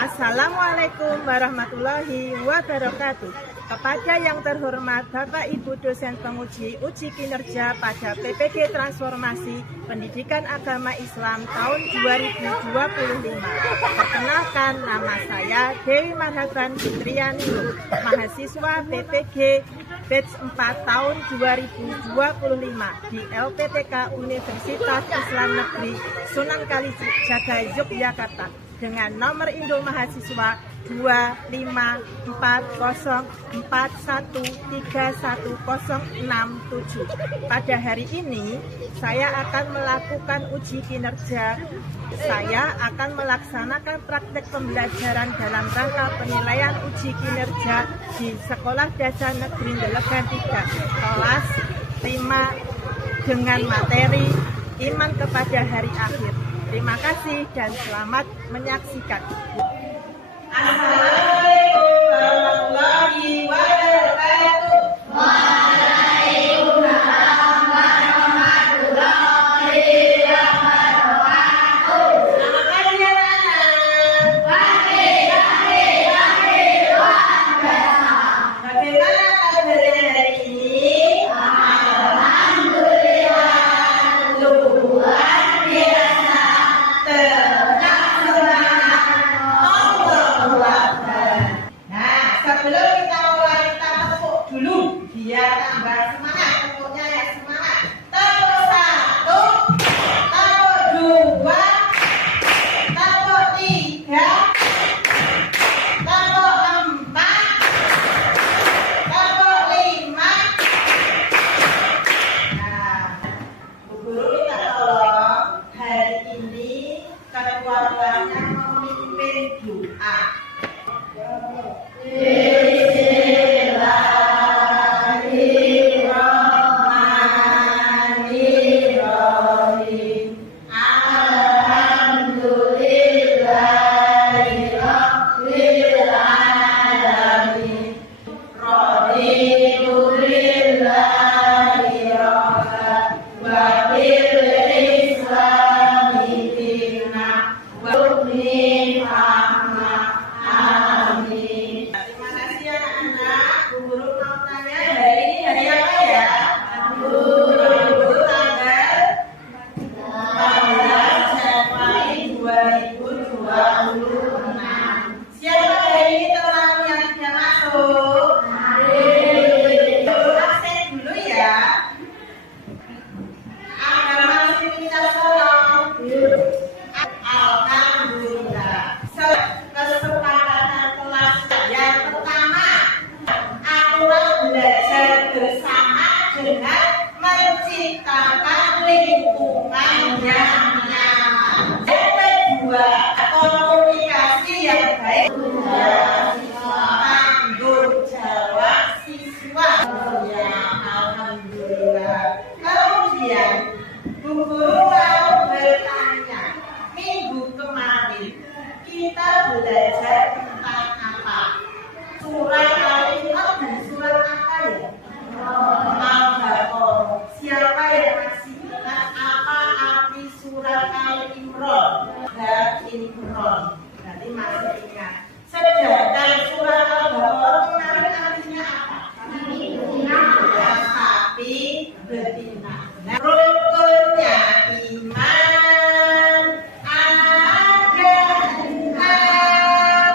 Assalamualaikum warahmatullahi wabarakatuh. Kepada yang terhormat Bapak Ibu dosen penguji uji kinerja pada PPG Transformasi Pendidikan Agama Islam tahun 2025. Perkenalkan, nama saya Dewi Marhaban Fitriani, mahasiswa PPG batch 4 tahun 2025 di LPTK Universitas Islam Negeri Sunan Kalijaga, Yogyakarta, dengan nomor induk mahasiswa 25414131067. Pada hari ini saya akan melakukan uji kinerja. Saya akan melaksanakan praktek pembelajaran dalam rangka penilaian uji kinerja di Sekolah Dasar Negeri Ndelegan 3 kelas 5 dengan materi iman kepada hari akhir. Terima kasih dan selamat menyaksikan. Assalamualaikum warahmatullahi wabarakatuh. Waalaikumsalam warahmatullahi wabarakatuh. Selamat pagi anak-anak. Pagi, luar biasa. Bagaimana kabarnya hari ini? Alhamdulillah, luar biasa. Tenang semangat, Allahu Akbar. Nah, sebelum kita mulai, kita tepuk dulu biar tambah semangat. Tepuknya ya semangat. Tepuk 1, tepuk 2, tepuk 3, tepuk 4, tepuk 5. Nah, Bu Guru minta tolong hari ini keluarganya memimpin doa. Bismillahirrahmanirrahim. Alhamdulillahirabbil alamin. Raditu billahi rabban wa bil islami dinan wa bi Muhammad. Amin. Terima kasih anak-anak. Bu Guru mau tanya, hari ini hari apa ya? Bu tanggal 18 Januari 2026. Siapa hari ini teman yang tidak masuk? Absen dulu ya. Agama masih minta tolong. Alhamdulillah. Kesepakatan kelas yang pertama, aturan belajar bersama dengan menciptakan lingkungan yang nyaman. Yang kedua, komunikasi yang baik. Tanggung jawab siswa. Ya, alhamdulillah. Kemudian, Bu Guru mau bertanya, minggu kemarin kita belajar tentang apa? Surat Al-Imran dan surat apa ya? Al-Baqarah. Siapa yang masih ingat apa arti surat Al-Imran? Al-Imran. Jadi masih ingat. Sedangkan surat Al-Baqarah kemarin artinya apa? Ya, sapi betina. Nah, rukunnya iman ada 6.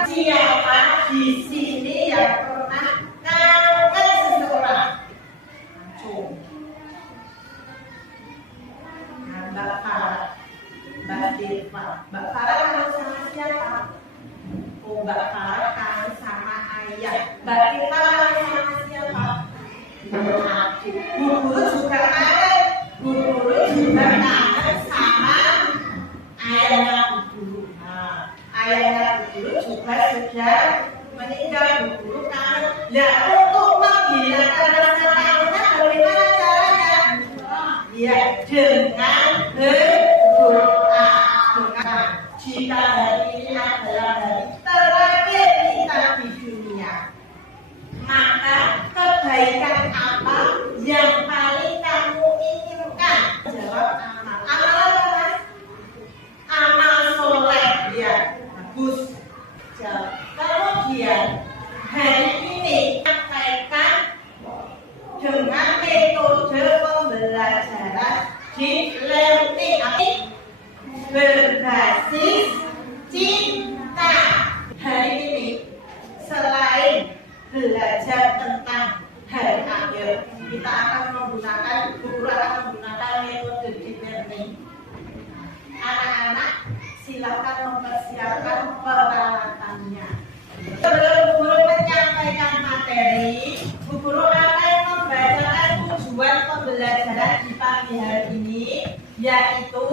Siapa di sini yang pernah kangen seseorang? Cung. Nah, Mbak Farah, Mbak Dirva. Mbak Farah kangen sama siapa? Oh, Mbak Farah kangen sama ayah. Mbak Dirva kangen sama siapa? Adik. Bu Guru juga kangen. Bu Guru juga kangen sama ayahnya Bu Guru. Nah, ayahnya Bu Guru juga sudah meninggal. Bu Guru kangen. Nah, untuk menghilangkan rasa kangennya bagaimana caranya? Ya, dengan berdoa. Jika hari ini adalah hari terakhir kita di dunia, maka kebaikan apa yang paling kamu inginkan? Jawab amal. Amal apa, Mas? Amal soleh. Ya, bagus. berbasis cinta. Hari ini selain belajar tentang hari akhir, kita akan menggunakan metode deep learning. Anak-anak silakan mempersiapkan peralatannya. Sebelum guru menyampaikan materi, Bu Guru akan membacakan tujuan pembelajaran di pagi hari ini, yaitu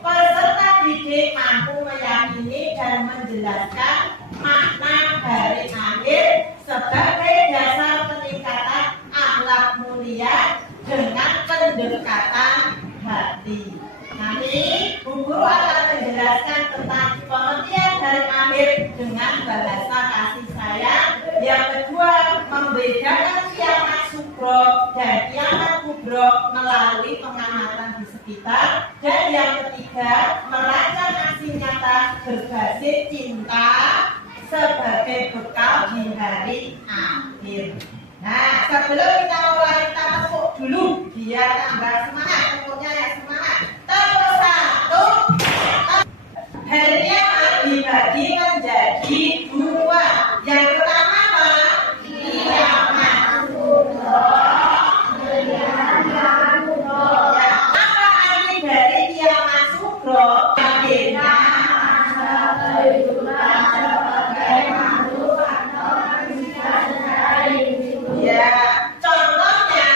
peserta didik mampu meyakini dan menjelaskan makna hari akhir sebagai dasar peningkatan akhlak mulia dengan pendekatan hati. Nanti Bu Guru akan menjelaskan tentang pengertian hari akhir dengan bahasa kasih sayang. Yang kedua, membedakan kiamat sugro dan kiamat kubro melalui pengamatan di sekitar. Dan yang ketiga, merancang aksi nyata berbasis cinta sebagai bekal di hari akhir. Nah, sebelum kita mulai, kita masuk dulu biar tambah semangat. Pokoknya ya semangat. Terus satu, harinya dibagi menjadi dua. Yang pertama apa? Kiamat sugro. Ya, apa arti dari kiamat sugro? Ya, contohnya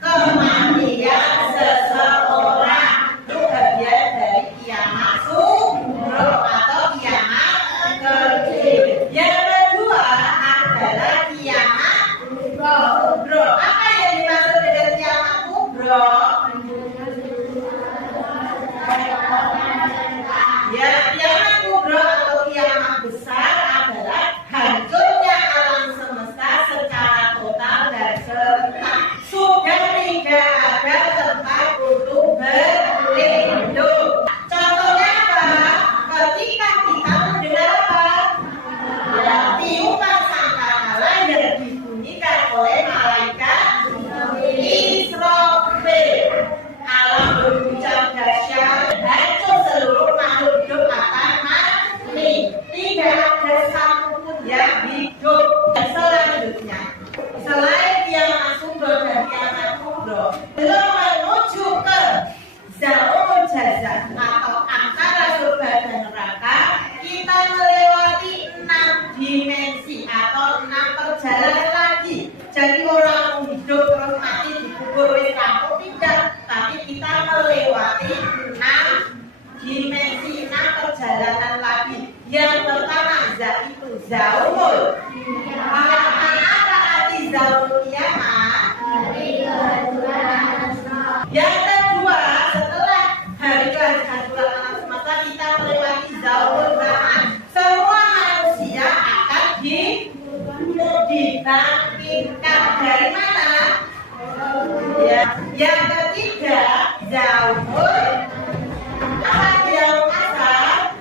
kematian seseorang itu bagian dari kiamat sugro atau kiamat kecil. Yang kedua adalah kiamat kubro. Apa yang dimaksud dengan kiamat kubro? Ya, kiamat kubro atau kiamat besar adalah hancurnya alam semesta secara total dan serentak. Sudah tidak ada tempat untuk berlindung. Contohnya apa? Ketika kita mendengar apa? Ya, tiupan sangkakala yang dibunyikan oleh malaikat Israfil. Alam berguncang dahsyat, hancur seluruh makhluk hidup akan mati. Tidak ada satupun yang hidup. Dan selanjutnya, selain kiamat sugro dan kiamat kubro, belum menuju ke zaumul jazah atau antara surga dan neraka, kita melewati 6 dimensi atau 6 perjalanan lagi. Jadi orang hidup terus mati dikubur wis rampung tidak, tapi kita melewati 6 dimensi, 6 perjalanan lagi. Yang pertama yaitu zaumul. Apa arti zaumul kiamat? Yang kedua, setelah hari kehancuran alam semesta, kita melewati zaumul zaman. Semua manusia akan dibangkitkan. Dari mana? Ya. Yang ketiga, zaumul asar.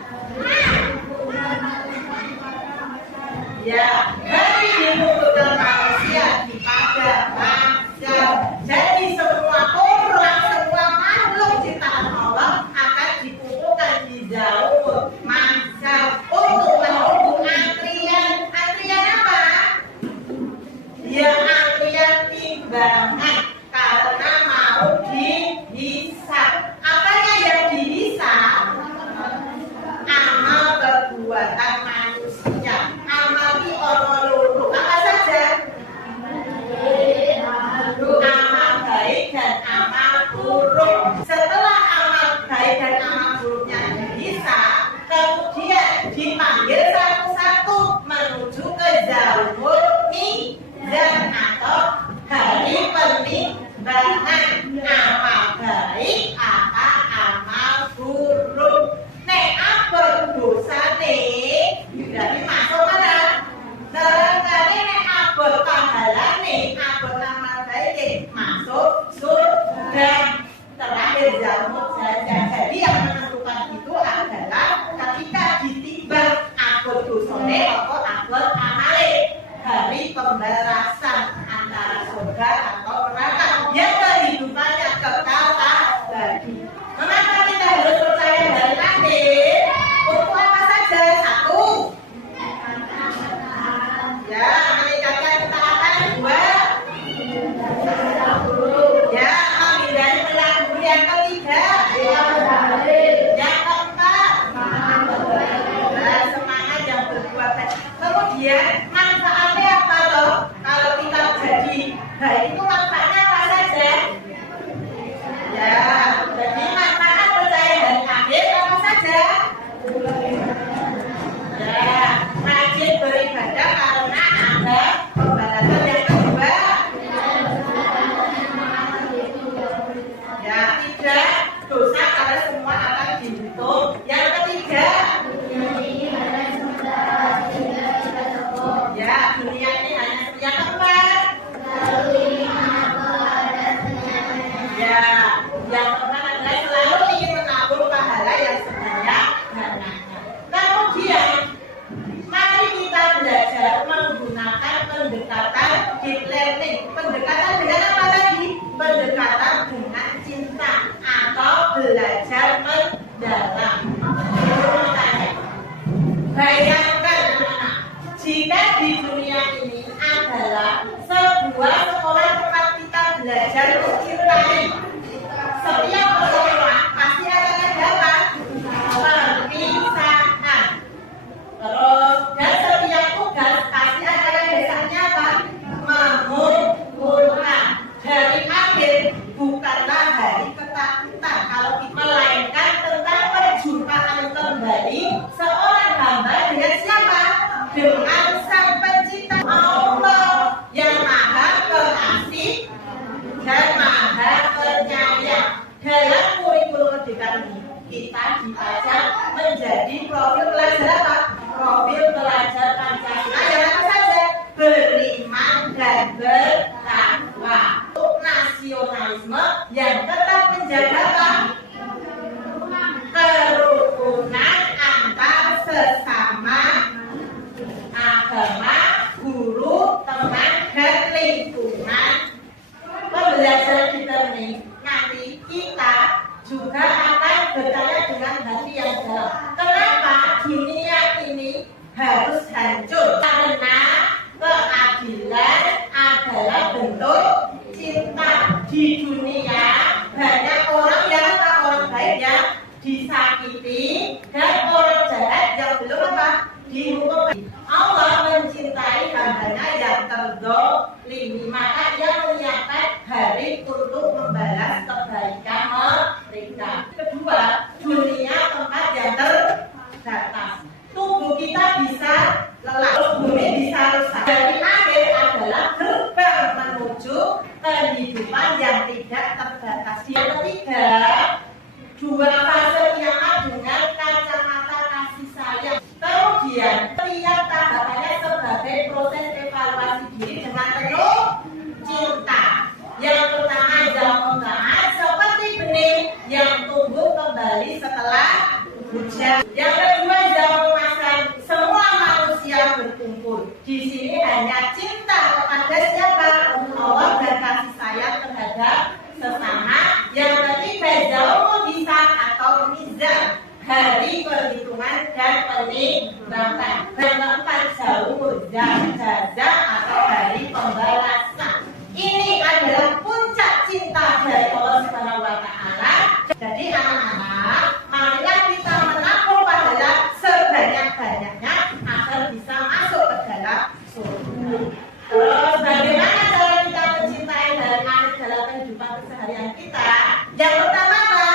Ya, hari dibutuhkan manusia di padang mahsyar. Jadi semua orang, semua makhluk ciptaan Allah akan dikumpulkan di zaumul mahsyar untuk menunggu antrian. Antrian apa? Ya, antrian timbangan karena mau dihisab. Apanya yang dihisab? Amal perbuatan manusia. Amal di ono apa saja? Amal baik dan amal buruk. Setelah amal baik dan amal buruknya dihisab, kemudian dipanggil satu-satu menuju ke zaumul mizan atau hari penimbangan. Amal baik apa amal buruk. Nek apa dosa nih? Berarti masuk mana? Barangkali nek apa pahalane, apa amal baik masuk surga. Terakhir zaumul jazah. Jadi yang menentukan itu adalah ketika ditimbang apa dosane apa amale. Hari pembalasan antara surga atau neraka. Yang kehidupannya kekal abadi. Mengapa kita harus percaya hari akhir? itu manfaatnya apa saja? Ya, jadi manfaat percaya hari akhir apa saja? Ya, rajin beribadah karena ada pembalasan. Yang kedua, ya, tidak dosa karena semua akan dihitung. Yang ketiga, ya, dunia ini hanya setia tempat. Ya, yang keempat adalah selalu ingin menabung pahala yang sebanyak-banyaknya. Kemudian, mari kita belajar menggunakan pendekatan deep learning. Pendekatan dengan apa tadi? Pendekatan dengan cinta atau belajar mendalam. Bayangkan anak-anak, jika di dunia ini adalah sebuah sekolah tempat kita belajar mencintai, setiap sekolah pasti akan ada apa? Perpisahan. Terus dan setiap tugas pasti akan ada desanya apa? Mengumpulkan. Hari akhir bukanlah hari ketakutan, kalau kita melainkan tentang perjumpaan kembali seorang hamba dengan siapa? Dengan Sang Pencipta Allah yang Maha Pengasih dan Maha Penyayang. Dalam kurikulum merdeka ini kita diajak menjadi profil pelajar apa? Profil pelajar Pancasila yang apa saja? Beriman dan bertakwa. Untuk nasionalisme yang tetap menjaga apa? Kerukunan antar sesama agama, guru, teman, dan lingkungan. Pembelajaran kita ini nanti kita juga akan bertanya dengan hati yang dalam. Kenapa dunia ini harus hancur? Karena keadilan adalah bentuk cinta. Di dunia banyak orang yang orang baik yang disakiti dan orang jahat yang belum apa? Dihukum. Allah mencintai hambanya yang terdolimi, maka ia menyiapkan hari untuk membalas kebaikan mereka. Kedua, dunia tempat yang terbatas. Tubuh kita bisa lelah, bumi bisa rusak. Dari akhir adalah gerbang menuju kehidupan yang tidak terbatas. Yang ketiga, dua fase kiamat dengan kacamata kasih sayang. Kemudian setiap tahapannya sebagai proses evaluasi diri dengan penuh cinta. Yang pertama zaman taat seperti benih yang tumbuh kembali setelah hujan. Yang kedua zaman masan, semua manusia berkumpul. Di sini hanya cinta kepada siapa? Allah dan kasih sayang terhadap sesama. Yang ketiga zaman bisa atau mizan, hari perhitungan dan penimbangan. Yang keempat jauh jaza atau hari pembalasan. Ini adalah puncak cinta dari Allah Subhanahu wa Ta'ala. Jadi anak-anak, marilah kita menabung pahala sebanyak-banyaknya agar bisa masuk ke dalam surga. Terus bagaimana cara kita mencintai hari akhir dalam kehidupan keseharian kita? Yang pertama apa?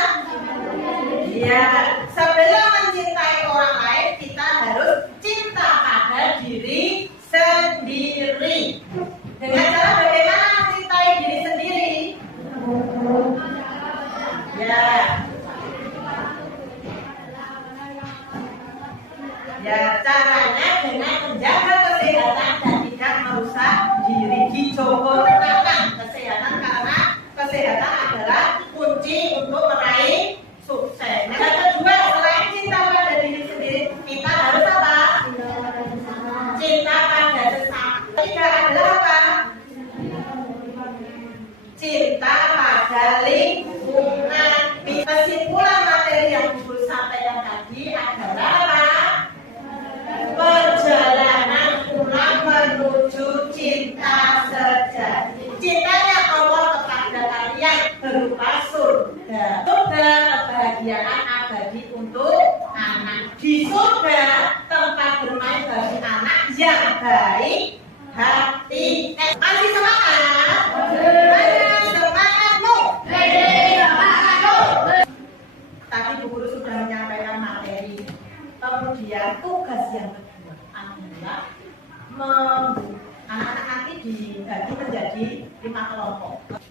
Ya, sebelum mencintai orang lain, kita harus cinta pada diri sendiri. Dengan cara bagaimana mencintai diri sendiri? Ya, ya caranya dengan menjaga kesehatan dan tidak merusak diri. Dijogo tenangkan kesehatan karena kesehatan adalah kunci untuk meraih sukses. Yang kedua, selain cinta pada diri sendiri, kita harus apa? Cinta pada sesama. Ketiga adalah apa? Cinta pada lingkungan. Kesimpulan materi yang Ibu sampaikan tadi adalah apa? Perjalanan pulang menuju cinta sejati. Cintanya Allah kepada kalian berupa surga. Surga kebahagiaan abadi untuk anak. Di surga tempat bermain bagi anak yang baik hati. Masih semangat?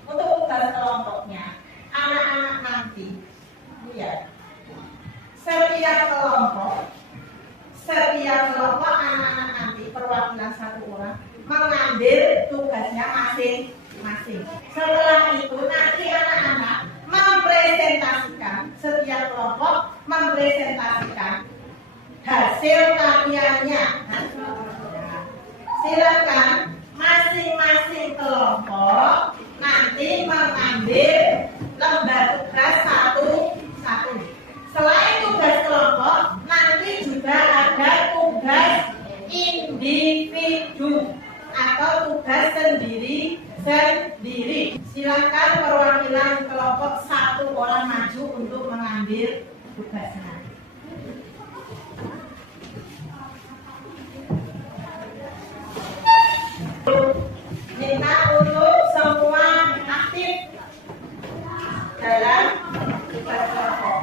Untuk tugas kelompoknya, anak-anak nanti, lihat, setiap kelompok anak-anak nanti perwakilan satu orang mengambil tugasnya masing-masing. Setelah itu nanti anak-anak mempresentasikan, setiap kelompok mempresentasikan hasil karyanya. Silakan masing-masing kelompok nanti mengambil lembar tugas satu-satu. Selain tugas kelompok, nanti juga ada tugas individu atau tugas sendiri-sendiri. Silakan perwakilan kelompok satu orang maju untuk mengambil tugasnya. Minta untuk semua aktif dalam tugas kelompok.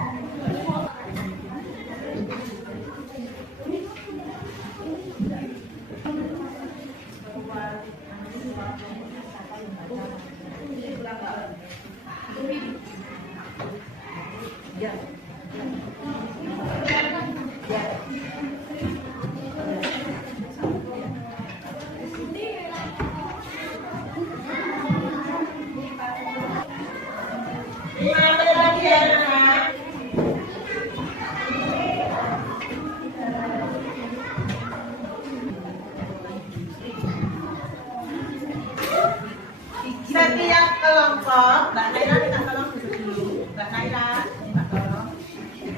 Setiap kelompok, Mbak Naila minta tolong duduk dulu. Mbak Naila minta tolong.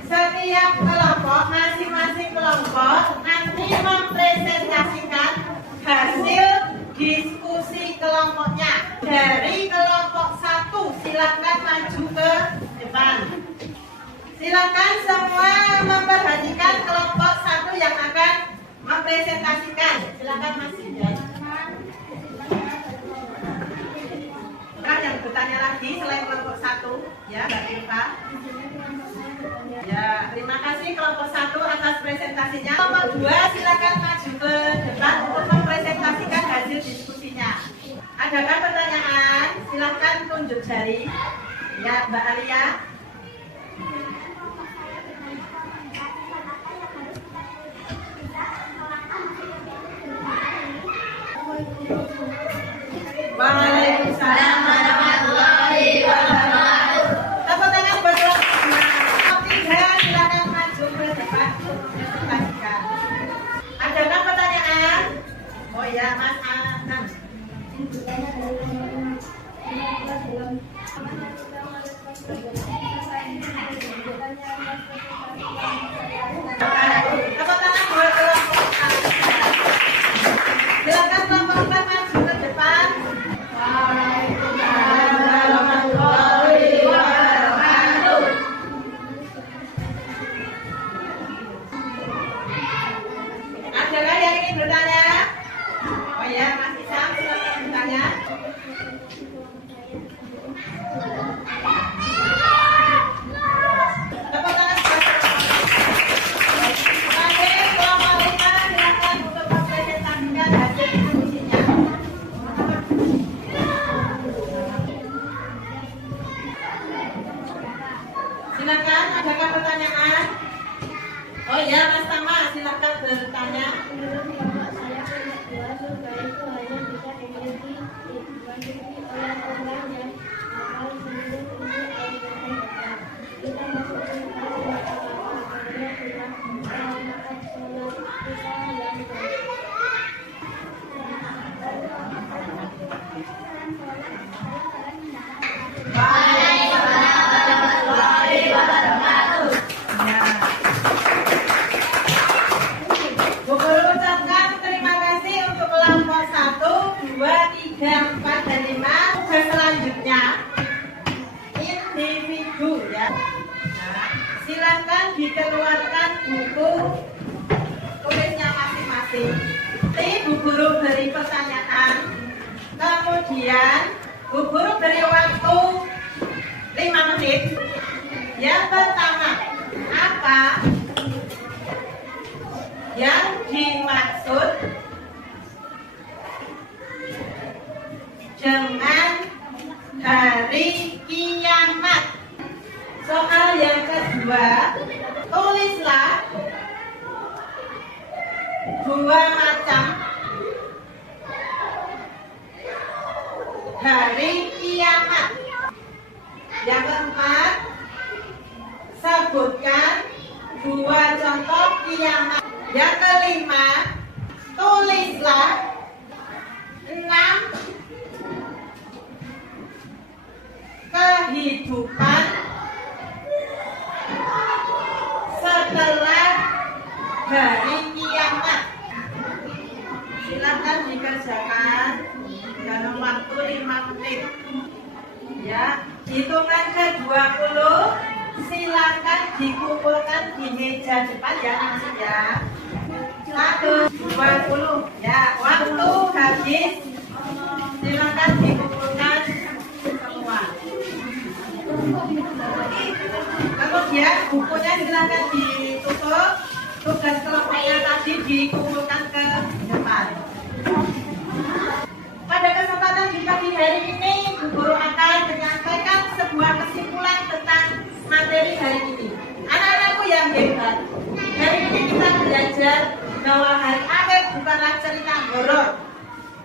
Setiap kelompok, masing-masing kelompok nanti mempresentasikan hasil diskusi kelompoknya. Dari kelompok satu, silakan maju ke depan. Silakan semua memperhatikan kelompok satu yang akan mempresentasikan. Silakan masih ya. Yang bertanya lagi selain kelompok satu, ya Mbak Eva. Ya, terima kasih kelompok satu atas presentasinya. Kelompok dua silakan maju ke depan untuk mempresentasikan hasil diskusinya. Adakah pertanyaan? Silakan tunjuk jari. Ya, Mbak Alia. Waalaikumsalam warahmatullahi wabarakatuh. Tepuk tangan buat kelompok tiga, silakan maju ke depan untuk mempresentasikan. Adakah pertanyaan? Oh ya, Mas Anam. Tepuk tangan buat kelompok tiga. Silakan kelompok tiga maju ke depan. Adakah yang ingin bertanya? Oh ya, Mas Isam, silakan bertanya. Tepuk tangan buat kelompok lima, silakan untuk mempresentasikan hasil diskusinya. Silakan, adakah pertanyaan? Oh ya, Mas Tama, silakan bertanya. Menurut kelompok saya, kelompok dua surga itu hanya bisa dimiliki oleh orang yang hafal seluruh isi Al-Quran. Kita masuk surga dengan apa-apa kemudian sudah melakukan sholat kita yang baik. Bu Guru ucapkan terima kasih untuk kelompok 1, 2, 3, 4, dan 5. Tugas selanjutnya individu ya. Nah, silakan dikeluarkan buku tulisnya masing-masing. Nanti Bu Guru beri pertanyaan, kemudian Bu Guru beri waktu 5 menit. Yang pertama, apa yang dimaksud dengan hari kiamat. Soal yang kedua, tulislah dua macam hari kiamat. Yang keempat, sebutkan dua contoh kiamat. Yang kelima, tulislah 6 kehidupan setelah hari kiamat. Silakan dikerjakan dalam waktu 5 menit. Ya, hitungan ke-20 silakan dikumpulkan di meja depan ya langsung ya. 1, 20 ya, waktu habis. Silakan dikumpulkan semua. Kemudian bukunya silakan ditutup. Tugas kelompoknya tadi dikumpulkan ke depan. Pada kesempatan di pagi hari ini, Bu Guru akan menyampaikan sebuah kesimpulan tentang materi hari ini. Anak-anakku yang hebat, hari ini kita belajar bahwa hari akhir bukanlah cerita horor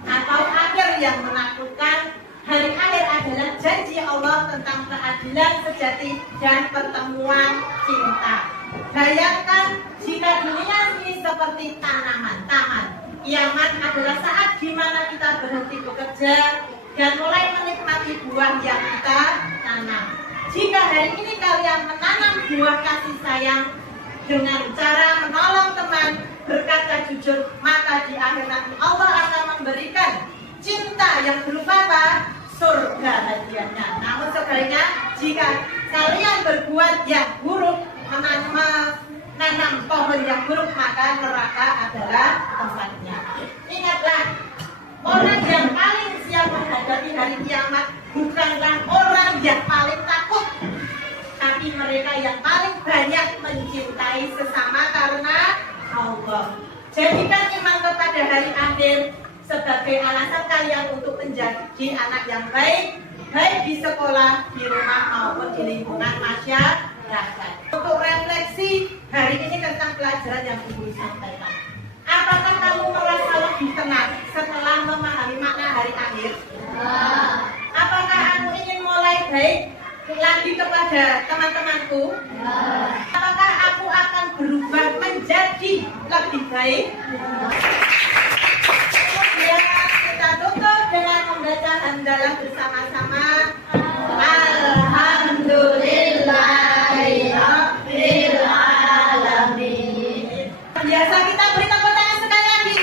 atau akhir yang menakutkan. Hari akhir adalah janji Allah tentang keadilan sejati dan pertemuan cinta. Bayangkan jika dunia ini seperti tanaman taman. Kiamat adalah saat di mana kita berhenti bekerja dan mulai menikmati buah yang kita tanam. Jika hari ini kalian menanam buah kasih sayang dengan cara menolong teman, berkata jujur, maka di akhir nanti Allah akan memberikan cinta yang berupa apa? Surga hadiahnya. Namun sebaliknya, jika kalian berbuat yang buruk, menanam pohon yang buruk, maka neraka adalah tempatnya. Ingatlah, orang yang paling siap menghadapi hari kiamat bukanlah orang yang paling takut, tapi mereka yang paling banyak mencintai sesama karena Allah. Jadikan iman kepada hari akhir sebagai alasan kalian untuk menjadi anak yang baik, baik di sekolah, di rumah maupun di lingkungan masyarakat. Untuk refleksi hari ini tentang pelajaran yang Ibu sampaikan, apakah kamu merasa lebih tenang setelah memahami makna hari akhir? Apakah aku ingin mulai baik lagi kepada teman-temanku? Apakah aku akan berubah menjadi lebih baik? Kemudian kita tutup dengan membaca hamdalah bersama-sama. Alhamdulillahirabbil alamin. Biasa kita beri tepuk tangan sekali lagi.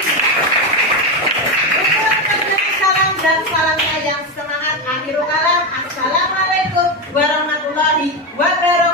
Salam dan salamnya yang semangat. Akhirul kalam. Assalamualaikum warahmatullahi wabarakatuh.